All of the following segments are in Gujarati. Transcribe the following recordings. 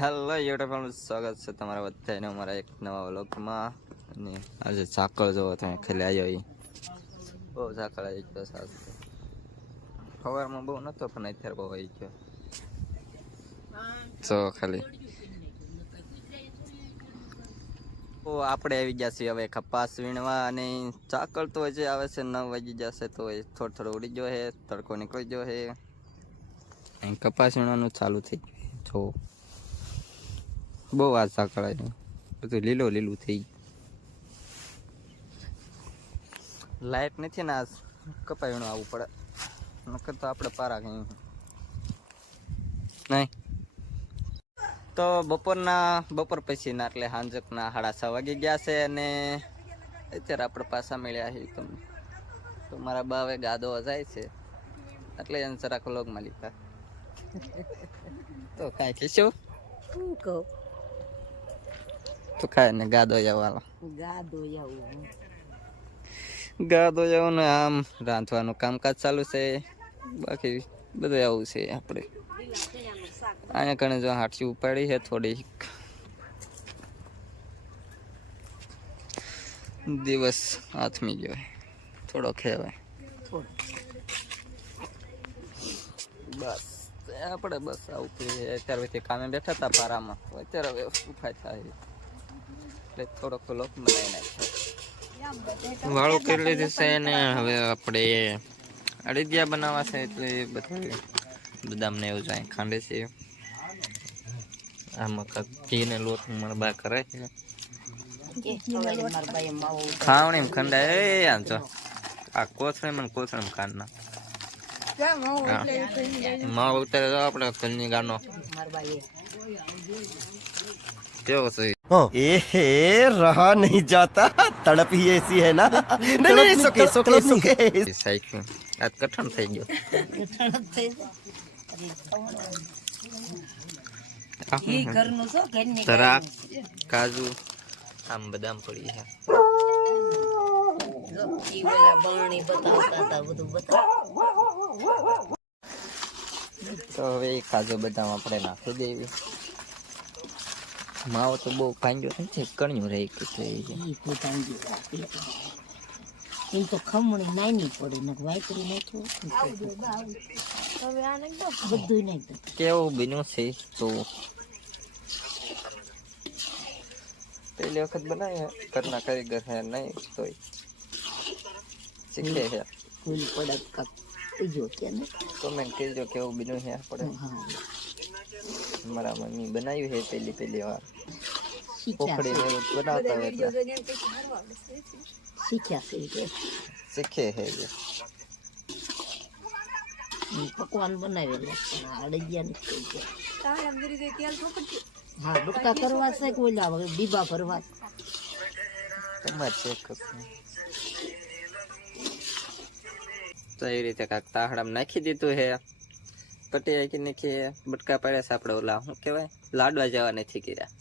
હેલો યુટ્યુબ સ્વાગત છે તમારા બધાને અમારા એક નવા વ્લોગમાં. અને આજે ઝાકળ જોવો તમે ખાલી આવ્યો એ બહુ ઝાકળ આવી ગયો સાચું. સવારમાં બહુ નહોતો પણ અત્યારે બહુ આવી ગયો. તો ખાલી તો આપણે આવી ગયા છીએ હવે કપાસ વીણવા. અને ઝાકળ તો હજી આવે છે, 9 વાગી જશે તો થોડો થોડો ઉડી ગયો છે, તડકો નીકળી ગયો છે. અહીં કપાસ વીણવાનું ચાલુ થઈ ગયું જો બહુ આ ઝાકળ બધું લીલું લીલું થઈ ગયું. લાઈટ નથી ને આજ કપાસ વીણવા આવવું પડે, નકર તો આપણે પારા કઈ નહીં. તો બપોર પછીના એટલે સાંજકના 6:30 વાગી ગયા છે. અને અત્યારે આપણે પાછા મળ્યા છીએ તમને. તો મારા બાવે ગાદો જાય છે એટલે એને જરાક વ્લોગમાં લીધા. તો કાંઈ કહીશું તો ખાય ને ગાદો જવાનો ને આમ રાંધવાનું કામકાજ ચાલુ છે. બાકી બધું આવું છે. આપણે અહીંયા કણે જો હાટસી ઉપાડી છે, થોડી દિવસ હાથમી ગયો થોડો ખેવાય બસ. આપણે બસ આવું અત્યારે પછી કામે બેઠા હતા પારામાં, અત્યારે હવે ઉફાય થાય એટલે થોડોક લોક બનાવી નાખ્યો. વાળું કરી લીધું છે ને હવે આપણે અડીદિયા બનાવવા છે એટલે બધું બદામ ને એવું જાય ખાંડે છે. આમાં ઘી ને લોટ મારા બા કરે છે. ખાવણી ખંડાય આમ તો આ કોથળી મને કોથળી ખાંડ ના માવો ઉતારે તો આપણે ઘરની ગાનો કેવો છે. रहा नहीं जाता, तड़प ही ऐसी है ना. नहीं, सुके. સાઈકલ આજ કઠણ થઈ ગયો. તરાક કાજુ આમ બદામ પડી છે. તો હવે કાજુ બદામ આપણે નાખી દેવી. માવો તો બહુ ભાંગ્યો નથી, કણ્યું રહી ગયું તો ખમણી નાની પડે ને વાયકરી નાખ્યું બધું નાખ્યું. કેવું બન્યું છે તો પહેલી વખત બનાવી ઘરના કારીગર હે નહીં તો શીખે છે. ફૂલ પડત કાપ પીજો કે ને કમેન્ટ કરજો કેવું બન્યું છે. આપણે મારા મમ્મી બનાવ્યું છે પહેલી વાર. પોખડી એવું બનાવતા હોય એટલે શીખે છે. પકવાન બનાવેલા અડદિયા હા ડુકા કરવા છે કે ઓલા બીબા કરવા તમારે ચેક તો એ રીતે કાંક તાહડામાં નાખી દીધું છે. પટી નાખી નાખીએ બટકા પડ્યા છે. આપણે ઓલા શું કહેવાય લાડવા જવા નથી કર્યા,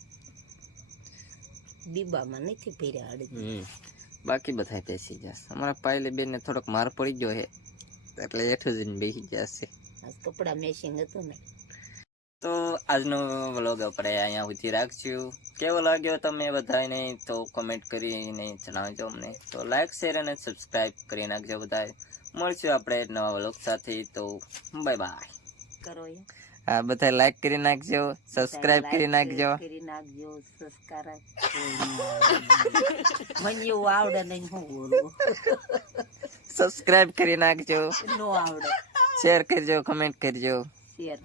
બીબામાં નથી ફેર્યા અડદિયા. બાકી બધા બેસી જશે. અમારા પાયલી બેન ને થોડોક માર પડી ગયો છે એટલે હેઠું જઈને બેસી જશે. કપડા મેચિંગ હતું ને. તો આજનો વ્લોગ આપણે અહીંયા સુધી રાખશું. કેવો લાગ્યો તમે બધાને તો કોમેન્ટ કરીને જણાવજો અમને. તો લાઈક શેર અને સબસ્ક્રાઈબ કરી નાખજો બધા. મળશું આપણે નવા વ્લોગ સાથે. તો બાય બાય કરો. હા બધા લાઈક કરી નાખજો, સબસ્ક્રાઇબ કરી નાખજો. મને એવું આવડે નહીં, હું બોલું. સબસ્ક્રાઇબ કરી નાખજો, નો આવડે. શેર કરજો, કમેન્ટ કરજો. શેર.